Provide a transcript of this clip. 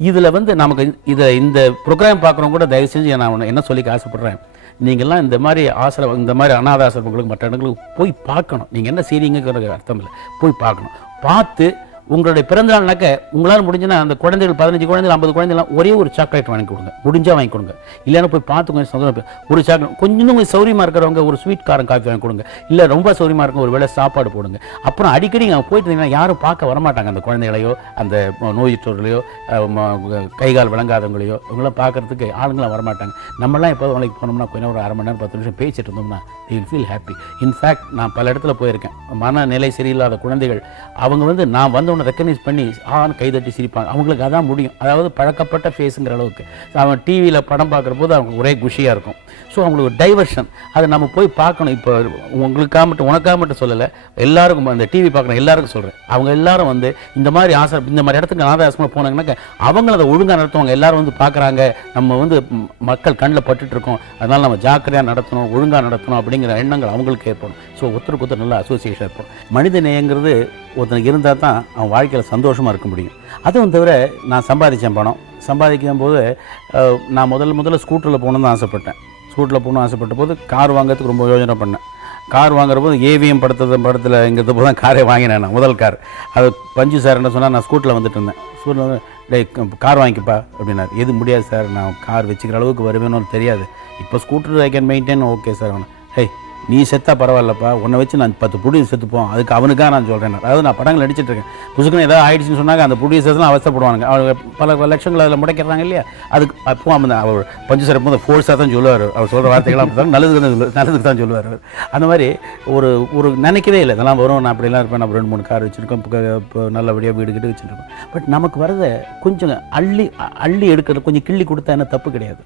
இதில் வந்து நமக்கு இந்த ப்ரோக்ராம் பார்க்குறவங்க கூட தயவு செஞ்சு நான் என்ன சொல்லிக்க ஆசைப்பட்றேன், நீங்கள்லாம் இந்த மாதிரி இந்த மாதிரி அனாத ஆசிரமங்களுக்கு மற்ற இடங்களுக்கு போய் பார்க்கணும். நீங்கள் என்ன செய்றீங்கங்கிற அர்த்தம் இல்லை, போய் பார்க்கணும். பார்த்து உங்களுடைய பிறந்தநாள்னாக்க உங்களால் முடிஞ்சுன்னா அந்த குழந்தைகள் 15 குழந்தைகள் 50 குழந்தைலாம் ஒரே ஒரு சாக்லேட் வாங்கி கொடுங்க, முடிஞ்சால் வாங்கி கொடுங்க. இல்லைன்னா போய் பார்த்து கொஞ்சம் சந்தோஷம் ஒரு சாக்லேட், கொஞ்சம் சௌரியமாக இருக்கிறவங்க ஒரு ஸ்வீட் காரம் காஃபி வாங்கி கொடுங்க. இல்லை ரொம்ப சௌரியமாக இருக்கும் ஒரு வேளை சாப்பாடு போடுங்க. அப்புறம் அடிக்கடி அங்கே போயிட்டு இருந்தீங்கன்னா யாரும் பார்க்க வரமாட்டாங்க அந்த குழந்தைகளையோ அந்த நோயுற்றவர்களையோ கைகால் விளங்காதவங்களையோ இவங்களாம் பார்க்கறதுக்கு ஆளுங்களாம் வரமாட்டாங்க. நம்மளாம் எப்போது வேலைக்கு போனோம்னா கொஞ்சம் ஒரு 1/2 மணி நேரம் 10 நிமிஷம் பேசிட்டு இருந்தோம்னா you will feel happy. In fact நான் பல இடத்துல போயிருக்கேன், மனநிலை சரியில்லாத குழந்தைகள் அவங்க வந்து நான் வந்தவொன்னே ரெக்கக்னைஸ் பண்ணி கைதட்டி சிரிப்பாங்க. அவங்களுக்கு அதான் முடியும், அதாவது பழக்கப்பட்ட ஃபேஸுங்கிற அளவுக்கு. அவன் டிவியில் படம் பார்க்குற போது அவங்க ஒரே குஷியாக இருக்கும். ஸோ அவங்களுக்கு ஒரு டைவர்ஷன், அதை நம்ம போய் பார்க்கணும். இப்போ உனக்காக மட்டும் சொல்லலை, எல்லாருக்கும் அந்த டிவி பார்க்குறேன் எல்லாருக்கும் சொல்கிறேன். அவங்க எல்லாரும் வந்து இந்த மாதிரி இந்த மாதிரி இடத்துக்கு அனாதாசிரமம் போனாங்கன்னாக்க அவங்கள அதை ஒழுங்காக நடத்துவாங்க. எல்லாரும் வந்து பார்க்குறாங்க, நம்ம வந்து மக்கள் கண்ணில் பட்டுட்ருக்கோம், அதனால் நம்ம ஜாக்கிரதையாக நடத்தணும், ஒழுங்காக நடத்தணும் அப்படிங்கிற எண்ணங்கள் அவங்களுக்கு ஏற்படும். ஸோ ஒருத்தருக்கு ஒருத்தர் நல்ல அசோசியேஷன் ஏற்படும். மனித நேயங்கிறது ஒருத்தனுக்கு இருந்தால் தான் அவன் வாழ்க்கையில் சந்தோஷமாக இருக்க முடியும். அதுவும் தவிர நான் சம்பாதிக்கும் போது நான் முதல்ல ஸ்கூட்டரில் போகணுன்னு தான் ஆசைப்பட்டேன். ஸ்கூட்டரில் போகணும்னு ஆசைப்பட்ட போது கார் வாங்கிறதுக்கு ரொம்ப யோசனை பண்ணேன். கார் வாங்குற போது ஏவிஎம் படத்தில் இங்கிறது போது தான் காரே வாங்கினேன். நான் முதல் கார் அது பஞ்சு சார் என்ன சொன்னால், நான் ஸ்கூட்டரில் வந்துட்டு இருந்தேன். ஸ்கூட்டில் வந்து கார் வாங்கிப்பா அப்படின்னாரு. எது முடியாது சார், நான் கார் வச்சுக்கிற அளவுக்கு வருவேன்னு தெரியாது. இப்போ scooter I can maintain. Okay sir. Hey நீ செத்தா பரவாயில்லப்பா, உன்னை வச்சு நான் 10 புடியை செத்துப்போம், அதுக்கு அவனுக்காக நான் சொல்கிறேன். அதாவது நான் படங்கள் நடிச்சிட்டு இருக்கேன், புதுக்குன்னு ஏதாவது ஆயிடுச்சுன்னு சொன்னாங்க அந்த புடியர்ஸ்லாம் அவசப்படுவாங்க. அவங்க பல லட்சங்கள் அதில் முடைக்கிறாங்க இல்லையா. அதுக்கு அப்போ அவர் பஞ்சு சார் போது ஃபோர்ஸாக தான் சொல்லுவார். அவர் சொல்கிற வார்த்தைகள்லாம் அப்படி தான் நல்லதுக்கு தான் சொல்லுவார். அந்த மாதிரி ஒரு நினைக்கவே இல்லை இதெல்லாம் வரும், நான் அப்படிலாம் இருப்பேன். நான் 2-3 கார் வச்சுருக்கோம், இப்போ நல்லபடியாக வீடு கிட்ட வச்சுருக்கோம். பட் நமக்கு வரதை கொஞ்சம் அள்ளி எடுக்கிறது, கொஞ்சம் கிள்ளி கொடுத்தா என்ன தப்பு கிடையாது.